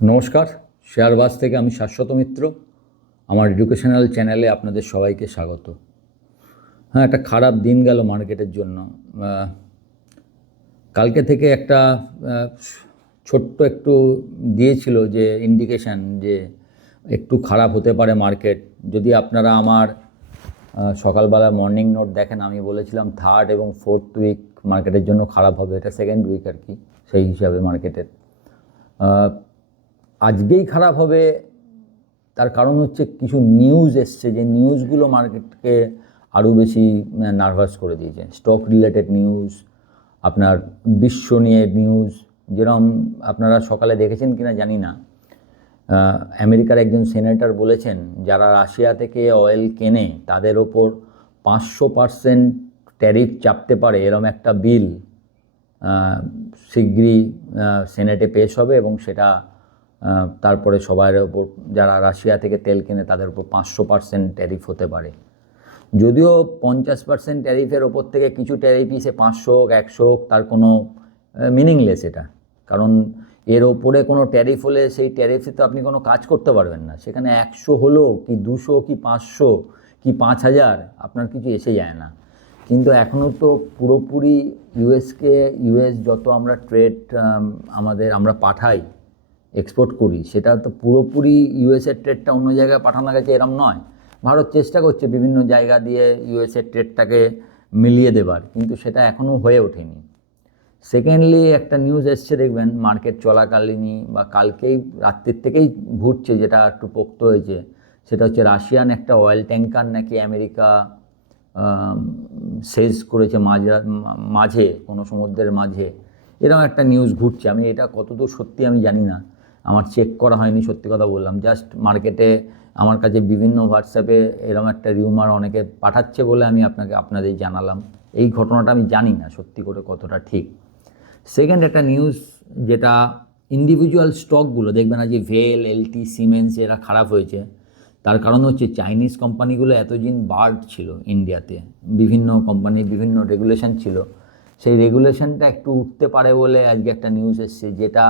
নমস্কার, শেয়ারবাজ থেকে আমি শাশ্বত মিত্র। আমার এডুকেশনাল চ্যানেলে আপনাদের সবাইকে স্বাগত। হ্যাঁ, একটা খারাপ দিন গেল মার্কেটের জন্য। কালকে থেকে একটা ছোট্ট একটু দিয়েছিল যে ইন্ডিকেশান যে একটু খারাপ হতে পারে মার্কেট। যদি আপনারা আমার সকালবেলা মর্নিং নোট দেখেন, আমি বলেছিলাম থার্ড এবং ফোর্থ উইক মার্কেটের জন্য খারাপ হবে। এটা সেকেন্ড উইক আর কি, সেই হিসাবে মার্কেটের আজকেই খারাপ হবে। তার কারণ হচ্ছে কিছু নিউজ এসছে, যে নিউজগুলো মার্কেটকে আরও বেশি নার্ভাস করে দিয়েছে। স্টক রিলেটেড নিউজ, আপনার বিশ্ব নিয়ে নিউজ। যেরকম আপনারা সকালে দেখেছেন কিনা জানি না, আমেরিকার একজন সেনেটর বলেছেন যারা রাশিয়া থেকে অয়েল কেনে তাদের ওপর 500% ট্যারিফ চাপতে পারে, এরম একটা বিল শীঘ্রই সেনেটে পেশ হবে, এবং সেটা তারপরে সবার ওপর যারা রাশিয়া থেকে তেল কেনে তাদের উপর 500% ট্যারিফ হতে পারে। যদিও 50% ট্যারিফের ওপর থেকে কিছু ট্যারিফই সে 500 হোক 100 হোক, তার কোনো মিনিংলেস এটা। কারণ এর ওপরে কোনো ট্যারিফ হলে সেই ট্যারিফে তো আপনি কোনো কাজ করতে পারবেন না। সেখানে 100 হলো কি 200 কি 500 কি 5000, আপনার কিছু এসে যায় না। কিন্তু এখনও তো পুরোপুরি ইউএস যত আমরা ট্রেড আমরা পাঠাই, এক্সপোর্ট করি, সেটা তো পুরোপুরি ইউএসের ট্রেডটা অন্য জায়গায় পাঠানো গেছে এরম নয়। ভারত চেষ্টা করছে বিভিন্ন জায়গা দিয়ে ইউএসের ট্রেডটাকে মিলিয়ে দেবার, কিন্তু সেটা এখনও হয়ে ওঠেনি। সেকেন্ডলি একটা নিউজ এসছে, দেখবেন মার্কেট চলাকালীনই বা কালকেই রাত্রির থেকেই ঘুরছে, যেটা একটু পোক্ত হয়েছে। সেটা হচ্ছে রাশিয়ান একটা অয়েল ট্যাঙ্কার নাকি আমেরিকা সেজ করেছে মাঝে কোনো সমুদ্রের মাঝে, এরকম একটা নিউজ ঘুরছে। আমি এটা কতদূর সত্যি আমি জানি না, আমার চেক করা হয়নি, সত্যি কথা বললাম। জাস্ট মার্কেটে আমার কাছে বিভিন্ন হোয়াটসঅ্যাপে এরকম একটা রিউমার অনেকে পাঠাচ্ছে বলে আমি আপনাদের জানালাম। এই ঘটনাটা আমি জানি না সত্যি করে কতটা ঠিক। সেকেন্ড একটা নিউজ, যেটা ইন্ডিভিজুয়াল স্টকগুলো দেখবেন আজ ভেল, এলটি, সিমেন্স এরা খারাপ হয়েছে। তার কারণ হচ্ছে চাইনিজ কোম্পানিগুলো এতদিন বার্ড ছিল ইন্ডিয়াতে, বিভিন্ন কোম্পানির বিভিন্ন রেগুলেশন ছিল, সেই রেগুলেশনটা একটু উঠতে পারে বলে আজকে একটা নিউজ এসছে, যেটা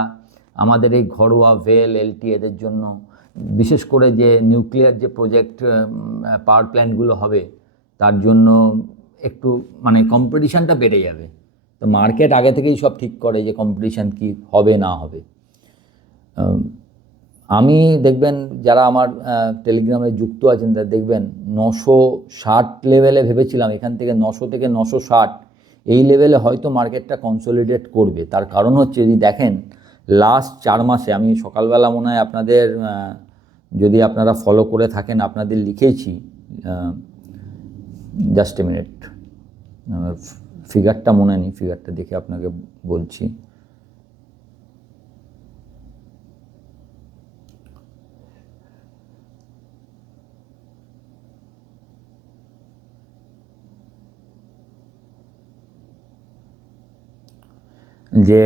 আমাদের এই ঘরোয়া ভেল, এলটি এদের জন্য, বিশেষ করে যে নিউক্লিয়ার যে প্রজেক্ট পাওয়ার প্ল্যান্টগুলো হবে তার জন্য একটু কম্পিটিশানটা বেড়ে যাবে। তো মার্কেট আগে থেকেই সব ঠিক করে যে কম্পিটিশান কি হবে না হবে। আমি দেখবেন যারা আমার টেলিগ্রামে যুক্ত আছেন তারা দেখবেন 960 লেভেলে ভেবেছিলাম, এখান থেকে 900 থেকে 960 এই লেভেলে হয়তো মার্কেটটা কনসোলিডেট করবে। তার কারণ হচ্ছে যদি দেখেন লাস্ট 4 মাসে, আমি সকালবেলা মনে হয় আপনাদের যদি আপনারা ফলো করে থাকেন আপনাদের লিখেছি, জাস্ট এ মিনিট, ফিগারটা মনে নেই, ফিগারটা দেখে আপনাকে বলছি। যে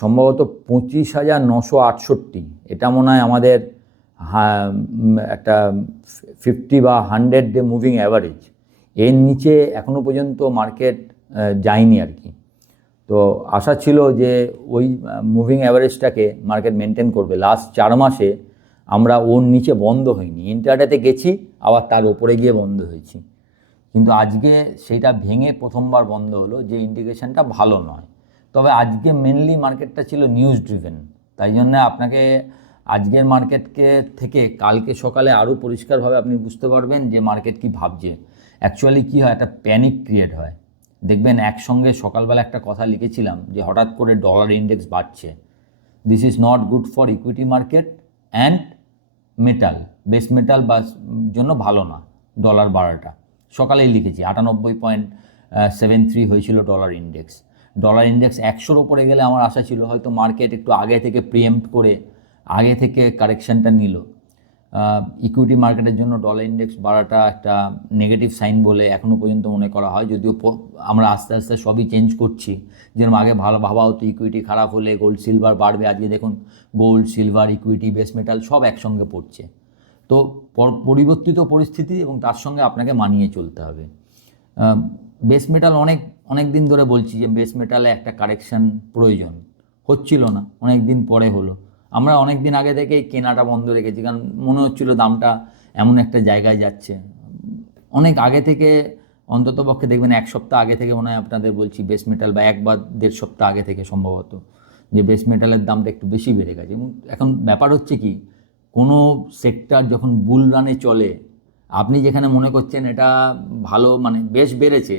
সম্ভবত 25,968, এটা মনে হয় আমাদের একটা 50 বা 100 ডে মুভিং অ্যাভারেজ। এর নিচে এখনও পর্যন্ত মার্কেট যায়নি আর কি। তো আশা ছিল যে ওই মুভিং অ্যাভারেজটাকে মার্কেট মেনটেন করবে। লাস্ট 4 মাসে আমরা ওর নিচে বন্ধ হইনি, ইন্টারডেতে গেছি আবার তার ওপরে গিয়ে বন্ধ হয়েছি, কিন্তু আজকে সেইটা ভেঙে প্রথমবার বন্ধ হলো, যে ইন্ডিকেশনটা ভালো নয়। তবে আজকে মেনলি মার্কেটটা ছিল নিউজ ড্রিভেন, তাই জন্য আপনাকে আজকের মার্কেটকে থেকে কালকে সকালে আরও পরিষ্কারভাবে আপনি বুঝতে পারবেন যে মার্কেট কি ভাবছে। অ্যাকচুয়ালি কী হয়, একটা প্যানিক ক্রিয়েট হয়। দেখবেন একসঙ্গে সকালবেলা একটা কথা লিখেছিলাম যে হঠাৎ করে ডলার ইন্ডেক্স বাড়ছে, this is not good for equity market and metal, base metal বা জন্য ভালো না ডলার বাড়াটা। সকালেই লিখেছি 98.73 হয়েছিল ডলার ইন্ডেক্স। ডলার ইন্ডেক্স 100-র ওপরে গেলে আমার আশা ছিল হয়তো মার্কেট একটু আগে থেকে প্রিএম্প্ট করে আগে থেকে কারেকশানটা নিল। ইকুইটি মার্কেটের জন্য ডলার ইন্ডেক্স বাড়াটা একটা নেগেটিভ সাইন বলে এখনও পর্যন্ত মনে করা হয়, যদিও আমরা আস্তে আস্তে সবই চেঞ্জ করছি। যেরকম আগে ভালো ভাবা হতো ইকুইটি খারাপ হলে গোল্ড সিলভার বাড়বে, আজকে দেখুন gold, silver, equity, base metal সব একসঙ্গে পড়ছে। তো পরিবর্তিত পরিস্থিতি এবং তার সঙ্গে আপনাকে মানিয়ে চলতে হবে। বেস মেটাল অনেক দিন ধরে বলছি যে বেস মেটালে একটা কারেকশান প্রয়োজন, হচ্ছিল না, অনেক দিন পরে হলো। আমরা অনেক দিন আগে থেকেই কেনাটা বন্ধ রেখেছি, কারণ মনে হচ্ছিল দামটা এমন একটা জায়গায় যাচ্ছে। অনেক আগে থেকে, অন্ততপক্ষে দেখবেন 1 সপ্তাহ আগে থেকে মনে হয় আপনাদের বলছি বেস মেটাল, বা 1 বা 1.5 সপ্তাহ আগে থেকে সম্ভবত, যে বেস মেটালের দামটা একটু বেশি বেড়ে গেছে। এবং এখন ব্যাপার হচ্ছে কি, কোনো সেক্টর যখন বুল রানে চলে, আপনি যেখানে মনে করছেন এটা ভালো, মানে বেশ বেড়েছে,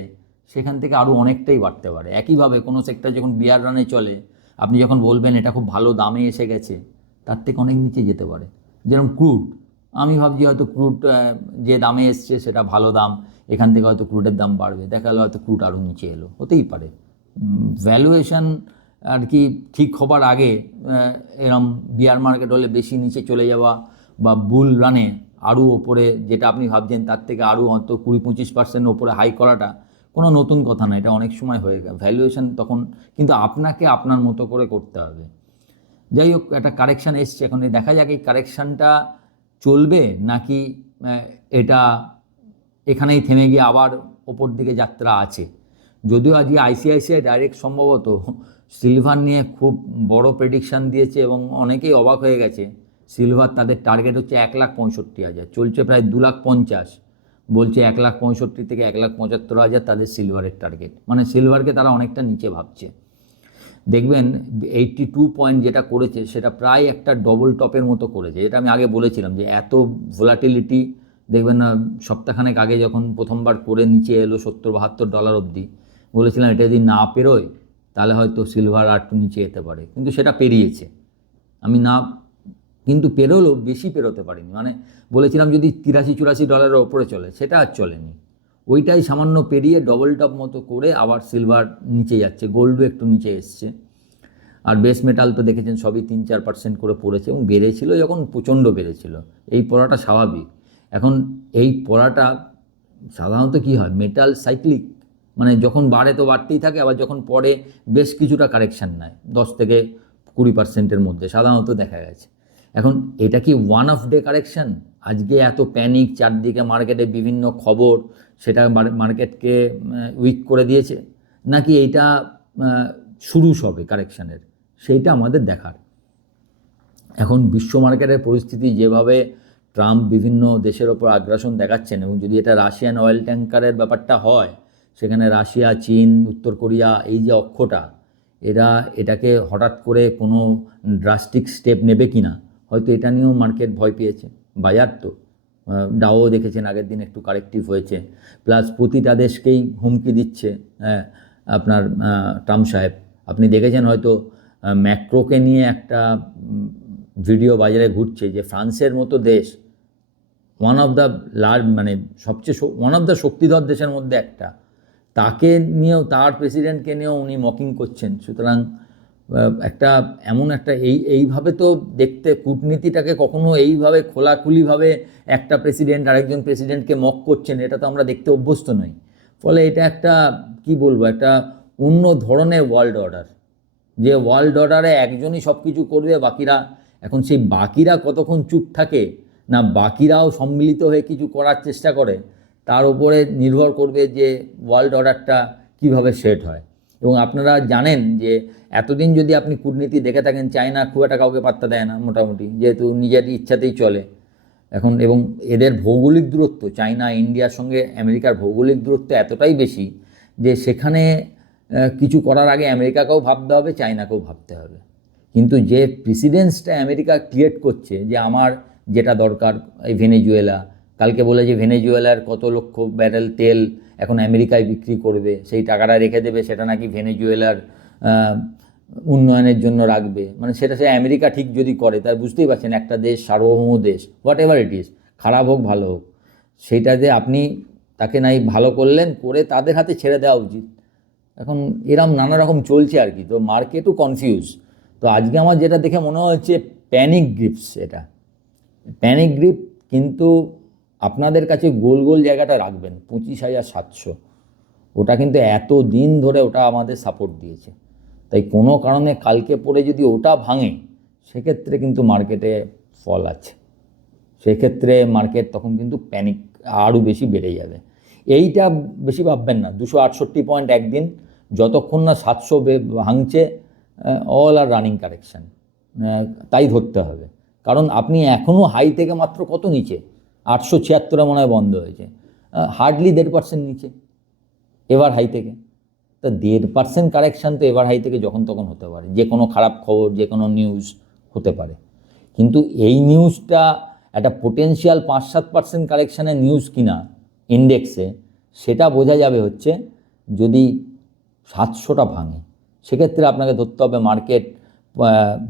সেখান থেকে আরও অনেকটাই বাড়তে পারে। একইভাবে কোনো সেক্টর যখন বিয়ার রানে চলে, আপনি যখন বলবেন এটা খুব ভালো দামে এসে গেছে, তার থেকে অনেক নিচে যেতে পারে। যেরকম ক্রুড, আমি ভাবছি হয়তো ক্রুড যে দামে এসছে সেটা ভালো দাম, এখান থেকে হয়তো ক্রুডের দাম বাড়বে, দেখা গেলো হয়তো ক্রুড আরও নিচে এলো, হতেই পারে। ভ্যালুয়েশন আর কি ঠিক হবার আগে এরম বিয়ার মার্কেট হলে বেশি নিচে চলে যাওয়া, বা বুল রানে আরও ওপরে যেটা আপনি ভাবছেন তার থেকে আরও হয়তো 20-25% ওপরে হাই করাটা কোনো নতুন কথা না, এটা অনেক সময় হয়ে গেছে। ভ্যালুয়েশন তখন কিন্তু আপনাকে আপনার মতো করে করতে হবে। যাই হোক, একটা কারেকশান এসছে, এখন দেখা যাক এই কারেকশানটা চলবে নাকি এটা এখানেই থেমে গিয়ে আবার ওপর দিকে যাত্রা আছে। যদিও আজকে আইসিআইসিআই ডাইরেক্ট সম্ভবত সিলভার নিয়ে খুব বড় প্রেডিকশান দিয়েছে এবং অনেকেই অবাক হয়ে গেছে। সিলভার তাদের টার্গেট হচ্ছে 1,65,000, চলছে প্রায় 2,50,000, বলছে 1,65,000 থেকে 1,75,000 তাদের সিলভারের টার্গেট, মানে সিলভারকে তারা অনেকটা নিচে ভাবছে। দেখবেন 82 পয়েন্ট যেটা করেছে সেটা প্রায় একটা ডবল টপের মতো করেছে। এটা আমি আগে বলেছিলাম যে এত ভোলাটিলিটি দেখবেন না, সপ্তাহখানেক আগে যখন প্রথমবার করে নিচে এলো $70-72 অবধি, বলেছিলাম এটা যদি না পেরোয় তাহলে হয়তো সিলভার আর একটু নিচে যেতে পারে, কিন্তু সেটা পেরিয়েছে। আমি না, কিন্তু পেরোলেও বেশি পেরোতে পারিনি, মানে বলেছিলাম যদি $83-84 ওপরে চলে, সেটা আর চলেনি। ওইটাই সামান্য পেরিয়ে ডবল টপ মতো করে আবার সিলভার নিচে যাচ্ছে, গোল্ডও একটু নিচে এসছে। আর বেস মেটাল তো দেখেছেন সবই 3-4% করে পড়েছে, এবং বেড়েছিল যখন প্রচণ্ড বেড়েছিল। এই পড়াটা স্বাভাবিক। এখন এই পড়াটা সাধারণত কী হয়, মেটাল সাইক্লিক, মানে যখন বাড়ে তো বাড়তেই থাকে, আবার যখন পড়ে বেশ কিছুটা কারেকশান নেয়, 10-20%-এর মধ্যে সাধারণত দেখা গেছে। এখন এটা কি ওয়ান অফ ডে কারেকশান? আজকে এত প্যানিক চারদিকে মার্কেটে, বিভিন্ন খবর সেটা মার্কেটকে উইক করে দিয়েছে, নাকি এইটা শুরু সবে কারেকশানের, সেইটা আমাদের দেখার। এখন বিশ্ব মার্কেটের পরিস্থিতি যেভাবে ট্রাম্প বিভিন্ন দেশের ওপর আগ্রাসন দেখাচ্ছেন, এবং যদি এটা রাশিয়ান অয়েল ট্যাঙ্কারের ব্যাপারটা হয়, সেখানে রাশিয়া, চীন, উত্তর কোরিয়া, এই যে অক্ষটা, এটাকে হঠাৎ করে কোনো ড্রাস্টিক স্টেপ নেবে কি না, হয়তো এটা নিয়েও মার্কেট ভয় পেয়েছে। বাজার তো ডাও দেখেছেন আগের দিন একটু কারেক্টিভ হয়েছে, প্লাস প্রতিটা দেশকেই হুমকি দিচ্ছে আপনার ট্রাম্প সাহেব। আপনি দেখেছেন হয়তো ম্যাক্রোকে নিয়ে একটা ভিডিও বাজারে ঘুরছে, যে ফ্রান্সের মতো দেশ, ওয়ান অফ দ্য মানে সবচেয়ে ওয়ান অফ দ্য শক্তিধর দেশের মধ্যে একটা, তাকে নিয়েও, তার প্রেসিডেন্টকে নিয়েও উনি মকিং করছেন। সুতরাং একটা এমন একটা এইভাবে তো দেখতে, কূটনীতিটাকে কখনো এইভাবে খোলাখুলিভাবে একটা প্রেসিডেন্ট আরেকজন প্রেসিডেন্টকে মক করছেন, এটা তো আমরা দেখতে অভ্যস্ত নই। ফলে এটা একটা কি বলবো, একটা অন্য ধরনের ওয়ার্ল্ড অর্ডার, যে ওয়ার্ল্ড অর্ডারে একজনই সব কিছু করবে, বাকিরা, এখন সেই বাকিরা কতক্ষণ চুপ থাকে, না বাকিরাও সম্মিলিত হয়ে কিছু করার চেষ্টা করে, তার উপরে নির্ভর করবে যে ওয়ার্ল্ড অর্ডারটা কীভাবে সেট হয়। এবং আপনারা জানেন যে এতদিন যদি আপনি কূটনীতি দেখে থাকেন, চায়না খুব একটা কাউকে পাত্তা দেয় না মোটামুটি, যেহেতু নিজের ইচ্ছাতেই চলে এখন। এবং এদের ভৌগোলিক দূরত্ব, চায়না ইন্ডিয়ার সঙ্গে আমেরিকার ভৌগোলিক দূরত্ব এতটাই বেশি যে সেখানে কিছু করার আগে আমেরিকাকেও ভাবতে হবে, চায়নাকেও ভাবতে হবে। কিন্তু যে প্রেসিডেন্সটা আমেরিকা ক্রিয়েট করছে, যে আমার যেটা দরকার, এই ভেনেজুয়েলা, কালকে বলে যে ভেনেজুয়েলার কত লক্ষ ব্যারেল তেল এখন আমেরিকায় বিক্রি করবে, সেই টাকাটা রেখে দেবে, সেটা নাকি ভেনেজুয়েলার উন্নয়নের জন্য রাখবে। মানে সেটা সে আমেরিকা ঠিক যদি করে, তার বুঝতেই পারছেন, একটা দেশ, সার্বভৌম দেশ, হোয়াট এভার ইট ইজ, খারাপ হোক ভালো হোক, সেইটাতে আপনি তাকে নাই ভালো করলেন, করে তাদের হাতে ছেড়ে দেওয়া উচিত। এখন এরম নানা রকম চলছে আর কি, তো মার্কেটও কনফিউজ। তো আজকে আমার যেটা দেখে মনে হচ্ছে প্যানিক গ্রিপস, এটা প্যানিক গ্রিপ, কিন্তু আপনাদের কাছে গোল গোল জায়গাটা রাখবেন 25,700, ওটা কিন্তু এত দিন ধরে ওটা আমাদের সাপোর্ট দিয়েছে। তাই কোনো কারণে কালকে পরে যদি ওটা ভাঙে, সেক্ষেত্রে কিন্তু মার্কেটে ফল আছে, সেক্ষেত্রে মার্কেট তখন কিন্তু প্যানিক আরও বেশি বেড়ে যাবে। এইটা বেশি ভাববেন না, 268 পয়েন্ট একদিন, যতক্ষণ না 700 ভাঙছে, অল আর রানিং কারেকশান। তাই ধরতে হবে। কারণ আপনি এখনও হাই থেকে মাত্র কত নিচে, 876 মনে হয় বন্ধ হয়েছে, হার্ডলি 1.5% নিচে এবার হাই থেকে। তো 1.5% কারেকশান তো এবার হাই থেকে যখন তখন হতে পারে, যে কোনো খারাপ খবর, যে কোনো নিউজ হতে পারে। কিন্তু এই নিউজটা একটা পোটেন্সিয়াল 5-7% কারেকশানের নিউজ কিনা ইন্ডেক্সে, সেটা বোঝা যাবে হচ্ছে যদি 700টা ভাঙে। সেক্ষেত্রে আপনাকে ধরতে হবে মার্কেট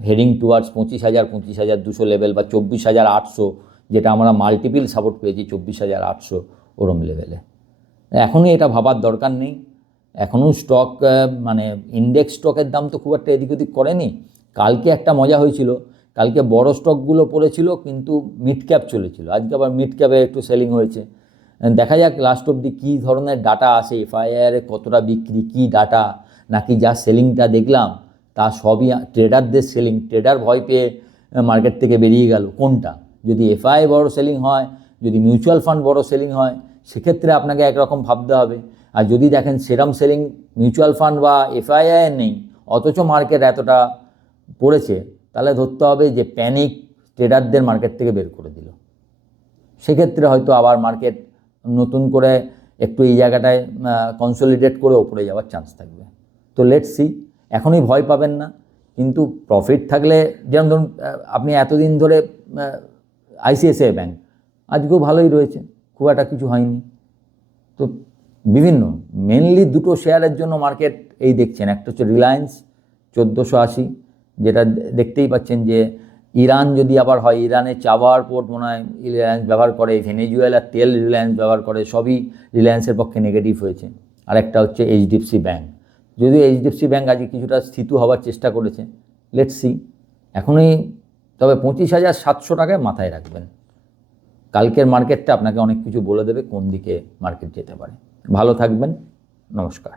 হেডিং টুয়ার্ডস 25,000-25,200 লেভেল, বা 24,800, যেটা আমরা মাল্টিপিল সাপোর্ট পেয়েছি 24,800 ওরম লেভেলে। এখনই এটা ভাবার দরকার নেই। এখনও স্টক মানে ইন্ডেক্স স্টকের দাম তো খুব একটা এদিক ওদিক করেনি। কালকে একটা মজা হয়েছিল, কালকে বড় স্টকগুলো পড়েছিল কিন্তু মিড ক্যাপ চলেছিল, আজকে আবার মিড ক্যাপে একটু সেলিং হয়েছে। দেখা যাক লাস্ট অবধি কী ধরনের ডাটা আসে, এফআইআরে কতটা বিক্রি, কী ডাটা, নাকি যা সেলিংটা দেখলাম তা সবই ট্রেডারদের সেলিং, ট্রেডার ভয় পেয়ে মার্কেট থেকে বেরিয়ে গেল, কোনটা? যদি এফআই বড় সেলিং হয়, যদি মিউচুয়াল ফান্ড বড় সেলিং হয়, সেক্ষেত্রে আপনাকে একরকম ভাবতে হবে। আর যদি দেখেন সেরম সেলিং মিউচুয়াল ফান্ড বা এফআইআই নেই, অথচ মার্কেট এতটা পড়েছে, তাহলে ধরতে হবে যে প্যানিক ট্রেডারদের মার্কেট থেকে বের করে দিল। সেক্ষেত্রে হয়তো আবার মার্কেট নতুন করে একটু এই জায়গাটায় কনসলিডেট করে ওপরে যাওয়ার চান্স থাকবে। তো লেটস সি, এখনই ভয় পাবেন না, কিন্তু প্রফিট থাকলে, যেমন ধরুন আপনি এতদিন ধরে আইসিআইসিআই ব্যাঙ্ক আজকেও ভালোই রয়েছে, খুব একটা কিছু হয়নি। তো বিভিন্ন মেনলি দুটো শেয়ারের জন্য মার্কেট এই দেখছেন, একটা হচ্ছে রিলায়েন্স 1480, যেটা দেখতেই পাচ্ছেন যে ইরান যদি আবার হয়, ইরানে চাবার পোর্ট মনে হয় রিলায়েন্স ব্যবহার করে, ভেনেজুয়েলার তেল রিলায়েন্স ব্যবহার করে, সবই রিলায়েন্সের পক্ষে নেগেটিভ হয়েছে। আর একটা হচ্ছে এইচডিএফসি ব্যাঙ্ক, যদিও এইচডিএফসি ব্যাঙ্ক আজকে কিছুটা স্থিতি হওয়ার চেষ্টা করেছে। লেটস সি, এখনই তবে 25,700 টাকায় মাথায় রাখবেন। কালকের মার্কেটটা আপনাকে অনেক কিছু বলে দেবে কোন দিকে মার্কেট যেতে পারে। ভালো থাকবেন, নমস্কার।